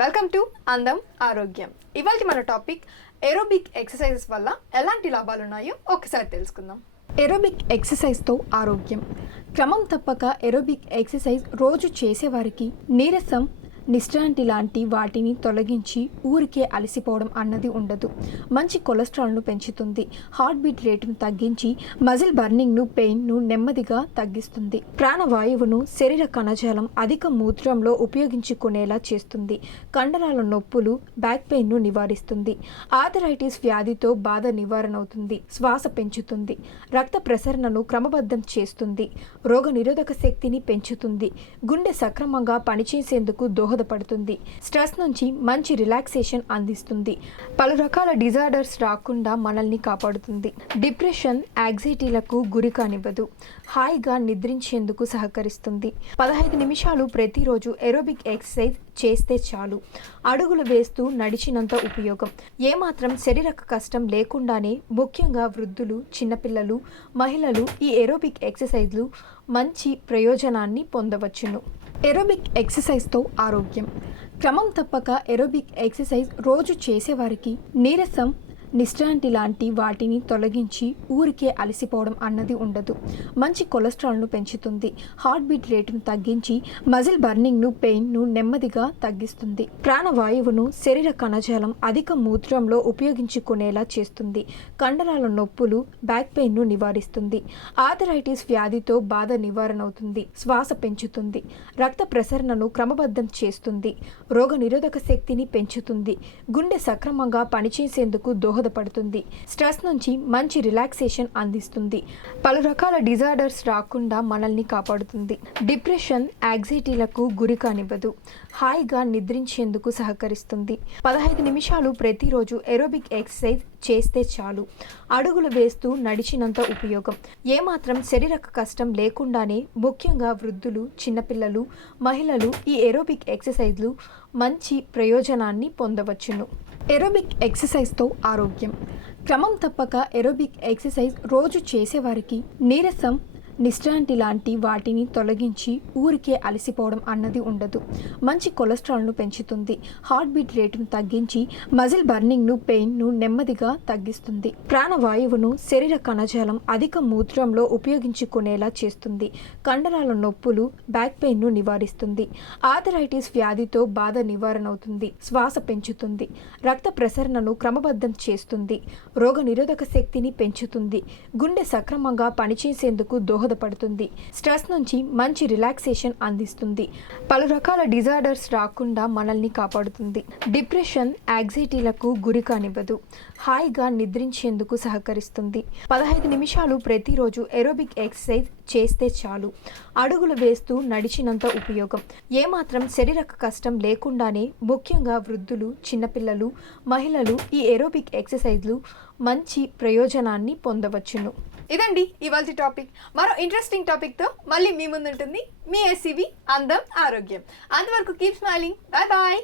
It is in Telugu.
వెల్కమ్ టు అందం ఆరోగ్యం. ఇవాళ మన టాపిక్ ఏరోబిక్ ఎక్సర్సైజెస్ వల్ల ఎలాంటి లాభాలు ఉన్నాయో ఒకసారి తెలుసుకుందాం. ఏరోబిక్ ఎక్సర్సైజ్తో ఆరోగ్యం. క్రమం తప్పక ఏరోబిక్ ఎక్సర్సైజ్ రోజు చేసేవారికి నీరసం, నిశ్రాంతి లాంటి వాటిని తొలగించి ఊరికే అలసిపోవడం అన్నది ఉండదు. మంచి కొలెస్ట్రాల్ను పెంచుతుంది. హార్ట్ బీట్ రేటును తగ్గించి మజిల్ బర్నింగ్ను, పెయిన్ను నెమ్మదిగా తగ్గిస్తుంది. ప్రాణవాయువును, శరీర కణజాలం అధిక మూత్రంలో ఉపయోగించుకునేలా చేస్తుంది. కండరాల నొప్పులు, బ్యాక్ పెయిన్ను నివారిస్తుంది. ఆర్థరైటిస్ వ్యాధితో బాధ నివారణ అవుతుంది. శ్వాస పెంచుతుంది. రక్త ప్రసరణను క్రమబద్ధం చేస్తుంది. రోగ నిరోధక శక్తిని పెంచుతుంది. గుండె సక్రమంగా పనిచేసేందుకు దోహదపడుతుంది. స్ట్రెస్ నుంచి మంచి రిలాక్సేషన్ అందిస్తుంది. పలు రకాల డిజార్డర్స్ రాకుండా మనల్ని కాపాడుతుంది. డిప్రెషన్, యాంగ్జైటీలకు గురి కానివ్వదు. హాయిగా నిద్రించేందుకు సహకరిస్తుంది. 15 నిమిషాలు ప్రతిరోజు ఏరోబిక్ ఎక్సర్సైజ్ చేస్తే చాలు. అడుగులు వేస్తూ నడిచినంత ఉపయోగం. ఏమాత్రం శారీరక కష్టం లేకుండానే ముఖ్యంగా వృద్ధులు, చిన్నపిల్లలు, మహిళలు ఈ ఏరోబిక్ ఎక్సర్సైజ్లు మంచి ప్రయోజనాన్ని పొందవచ్చును. ఏరోబిక్ ఎక్సర్సైజ్తో ఆరోగ్యం. క్రమం తప్పక ఏరోబిక్ ఎక్సర్సైజ్ రోజు చేసేవారికి నీరసం, నిశ్రాంతి లాంటి వాటిని తొలగించి ఊరికే అలసిపోవడం అన్నది ఉండదు. మంచి కొలెస్ట్రాల్ను పెంచుతుంది. హార్ట్ బీట్ రేటును తగ్గించి మజిల్ బర్నింగ్ను, పెయిన్ను నెమ్మదిగా తగ్గిస్తుంది. ప్రాణవాయువును, శరీర కణజాలం అధిక మూత్రంలో ఉపయోగించుకునేలా చేస్తుంది. కండరాల నొప్పులు, బ్యాక్ పెయిన్ను నివారిస్తుంది. ఆర్థరైటిస్ వ్యాధితో బాధ నివారణ అవుతుంది. శ్వాస పెంచుతుంది. రక్త ప్రసరణను క్రమబద్ధం చేస్తుంది. రోగ నిరోధక శక్తిని పెంచుతుంది. గుండె సక్రమంగా పనిచేసేందుకు దోహదపడుతుంది. స్ట్రెస్ నుంచి మంచి రిలాక్సేషన్ అందిస్తుంది. పలు రకాల డిజార్డర్స్ రాకుండా మనల్ని కాపాడుతుంది. డిప్రెషన్, యాంగ్జైటీలకు గురి కానివ్వదు. హాయిగా నిద్రించేందుకు సహకరిస్తుంది. 15 నిమిషాలు ప్రతిరోజు ఏరోబిక్ ఎక్సర్సైజ్ చేస్తే చాలు. అడుగులు వేస్తూ నడిచినంత ఉపయోగం. ఏమాత్రం శారీరక కష్టం లేకుండానే ముఖ్యంగా వృద్ధులు, చిన్నపిల్లలు, మహిళలు ఈ ఏరోబిక్ ఎక్సర్సైజ్లు మంచి ప్రయోజనాన్ని పొందవచ్చును. ఏరోబిక్ ఎక్సర్సైజ్తో ఆరోగ్యం. క్రమం తప్పక ఏరోబిక్ ఎక్సర్సైజ్ రోజు చేసేవారికి నీరసం, నిశ్రాంతి లాంటి వాటిని తొలగించి ఊరికే అలసిపోవడం అన్నది ఉండదు. మంచి కొలెస్ట్రాల్ను పెంచుతుంది. హార్ట్ బీట్ రేటును తగ్గించి మజిల్ బర్నింగ్ను, పెయిన్ను నెమ్మదిగా తగ్గిస్తుంది. ప్రాణవాయువును, శరీర కణజాలం అధిక మూత్రంలో ఉపయోగించుకునేలా చేస్తుంది. కండరాల నొప్పులు, బ్యాక్ పెయిన్ను నివారిస్తుంది. ఆర్థరైటిస్ వ్యాధితో బాధ నివారణ అవుతుంది. శ్వాస పెంచుతుంది. రక్త ప్రసరణను క్రమబద్ధం చేస్తుంది. రోగ నిరోధక శక్తిని పెంచుతుంది. గుండె సక్రమంగా పనిచేసేందుకు దోహదపడుతుంది. స్ట్రెస్ నుంచి మంచి రిలాక్సేషన్ అందిస్తుంది. పలు రకాల డిజార్డర్స్ రాకుండా మనల్ని కాపాడుతుంది. డిప్రెషన్, యాంగ్జైటీలకు గురి కానివ్వదు. హాయిగా నిద్రించేందుకు సహకరిస్తుంది. 15 నిమిషాలు ప్రతిరోజు ఏరోబిక్ ఎక్సర్సైజ్ చేస్తే చాలు. అడుగులు వేస్తూ నడిచినంత ఉపయోగం. ఏమాత్రం శారీరక కష్టం లేకుండానే ముఖ్యంగా వృద్ధులు, చిన్నపిల్లలు, మహిళలు ఈ ఏరోబిక్ ఎక్సర్సైజ్లు మంచి ప్రయోజనాన్ని పొందవచ్చును. ఇదండి ఇవాల్టి టాపిక్. మరో ఇంట్రెస్టింగ్ టాపిక్తో మళ్ళీ మీ ముందుంటుంది మీ ఎస్సీబీ అందం ఆరోగ్యం. అంతవరకు కీప్ స్మైలింగ్. Bye bye.